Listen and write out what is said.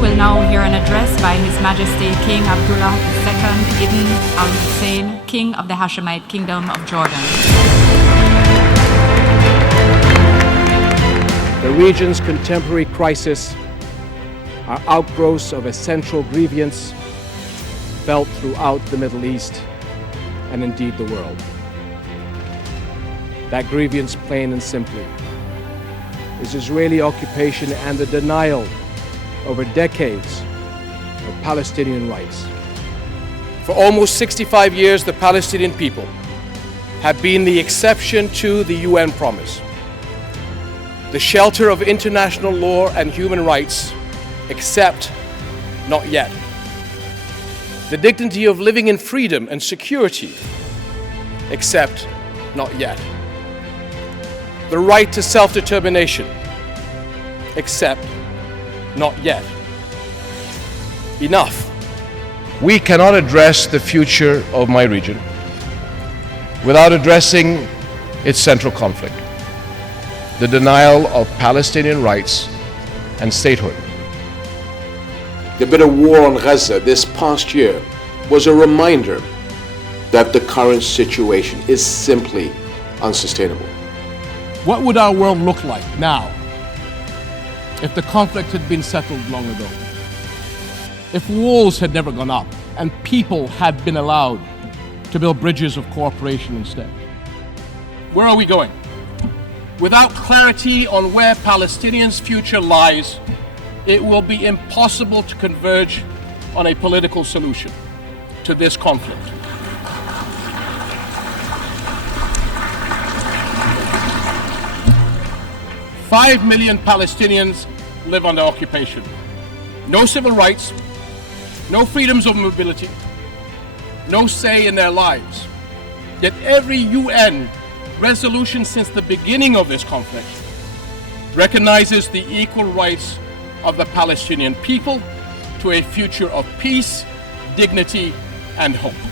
will now hear an address by His Majesty King Abdullah II Ibn al-Hussein, King of the Hashemite Kingdom of Jordan. The region's contemporary crisis are outgrowths of a central grievance felt throughout the Middle East and indeed the world. That grievance, plain and simply, is Israeli occupation and the denial over decades of Palestinian rights. For almost 65 years, the Palestinian people have been the exception to the UN promise, the shelter of international law and human rights, except not yet. The dignity of living in freedom and security, except not yet. The right to self-determination, except not yet. Enough. We cannot address the future of my region without addressing its central conflict, the denial of Palestinian rights and statehood. The bitter war on Gaza this past year was a reminder that the current situation is simply unsustainable. What would our world look like now if the conflict had been settled long ago? If walls had never gone up and people had been allowed to build bridges of cooperation instead? Where are we going? Without clarity on where Palestinians' future lies, it will be impossible to converge on a political solution to this conflict. Five million Palestinians live under occupation. No civil rights, no freedoms of mobility, no say in their lives. Yet every UN resolution since the beginning of this conflict recognizes the equal rights of the Palestinian people to a future of peace, dignity, and hope.